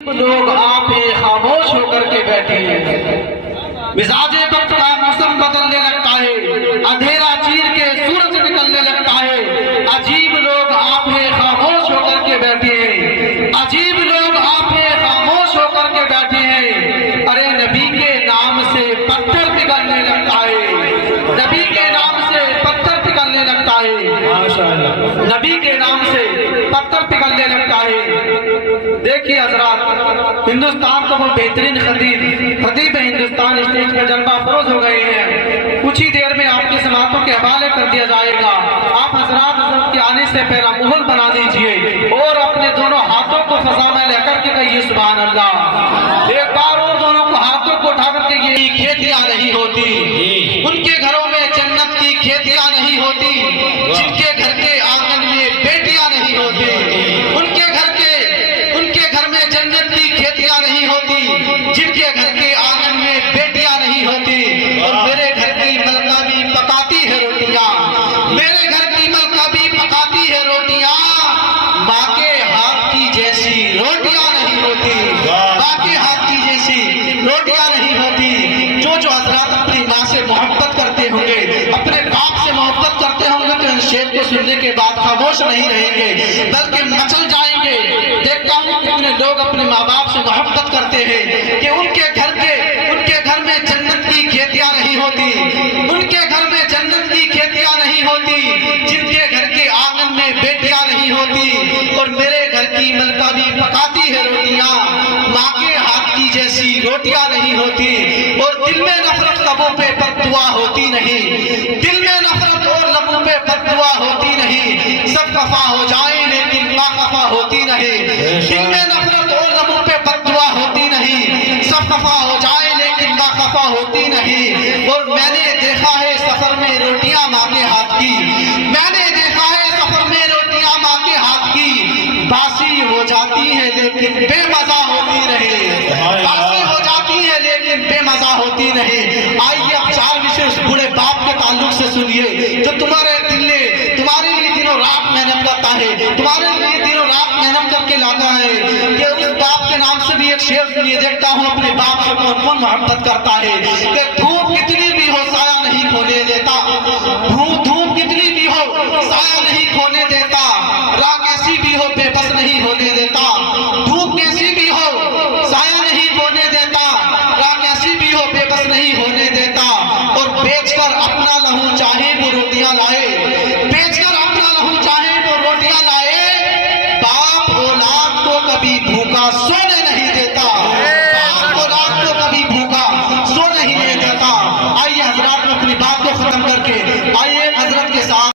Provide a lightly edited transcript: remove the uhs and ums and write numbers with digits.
لوگ آپ خاموش ہو کر کے بیٹھے ہیں، مزاج وقت کا موسم بدلنے لگتا ہے، اندھیرا چیر کے سورج نکلنے لگتا ہے، عجیب لوگ آپ خاموش ہو کر کے بیٹھے ہیں، عجیب لوگ آپ خاموش ہو کر کے بیٹھے ہیں۔ ارے نبی کے نام سے پتھر پگھلنے لگتا ہے، نبی کے نام سے پتھر پگھلنے لگتا ہے، نبی کے نام سے پتھر پگھلنے لگتا ہے۔ دیکھیے حضرات، ہندوستان کا وہ بہترین خطیب ہندوستان اسٹیج پر جلوہ افروز ہو گئے ہیں، کچھ ہی دیر میں آپ کی سماعتوں کے حوالے کر دیا جائے گا۔ آپ حضرات کے آنے سے پہلا مہر بنا دیجئے اور اپنے دونوں ہاتھوں کو فضا میں لے کر کے کہیے سبحان اللہ۔ ایک بار اور دونوں کو ہاتھوں کو اٹھا کر کے یہ کھیتیاں نہیں ہوتی، ان کے گھروں میں جنت کی کھیتیاں نہیں ہوتی، جن کے گھر کے آنگن میں بیٹیاں نہیں ہوتی، ان کے گھر میں جنت کی کھیتیاں نہیں ہوتی، جن کے گھر کے آنگن میں بیٹیاں نہیں ہوتی۔ اور میرے گھر کی ملکہ بھی پکاتی ہے روٹیاں، میرے گھر کی ملکہ بھی پکاتی ہے روٹیاں، ماں کے ہاتھ کی جیسی روٹیاں نہیں ہوتی، ماں کے ہاتھ کی جیسی روٹیاں نہیں ہوتی۔ جو حضرات اپنی ماں سے محبت کرتے ہوں گے، اپنے باپ سے محبت کرتے ہوں گے، تو ان شعر کو سننے کے بعد خاموش نہیں رہیں گے بلکہ مچل جائیں گے۔ دیکھتا ہوں کتنے لوگ اپنے ماں باپ سے محبت کرتے ہیں کہ ان کے گھر میں جنت کی کھیتیاں نہیں ہوتی، ان کے گھر میں جنت کی کھیتیاں نہیں ہوتی، جن کے گھر کے آنگن میں بیٹیاں نہیں ہوتی۔ اور میرے گھر کی ملکہ بھی پکاتی ہے روٹیاں، ماں کے ہاتھ کی جیسی روٹیاں نہیں ہوتی۔ اور دل میں نفرت لبوں پہ بددعا ہوتی نہیں، دل میں نفرت اور لبوں پہ بددعا ہوتی نہیں، سب خفا ہو جائیں لیکن ماں خفا ہوتی نہیں۔ دل میں نفرت اور لبوں پہ بددعا ہوتی نہیں، سب خفا ہو جائیں لیکن ماں خفا ہوتی نہیں۔ اور میں نے دیکھا ہے سفر میں روٹیاں ماں کے ہاتھ کی، میں نے دیکھا ہے سفر میں روٹیاں ماں کے ہاتھ کی، باسی ہو جاتی ہے لیکن بے مزہ ہوتی رہے، باسی ہو جاتی ہے لیکن بے مزہ ہوتی نہیں۔ آئیے اب چار وشے اس بوڑھے باپ کے تعلق سے سنیے جو تمہارے لیے دنوں رات محنت کرتا ہے، تمہارے لیے دنوں رات محنت کر کے لاتا ہے۔ کہ اس باپ کے نام سے بھی ایک شعر سنیے، دیکھتا ہوں اپنے باپ سے کون کون محبت کرتا ہے۔ کہ دھوپ کتنی بھی ہو سایہ نہیں کھونے دیتا، دھوپ کتنی بھی ہو سایہ نہیں کھونے دیتا،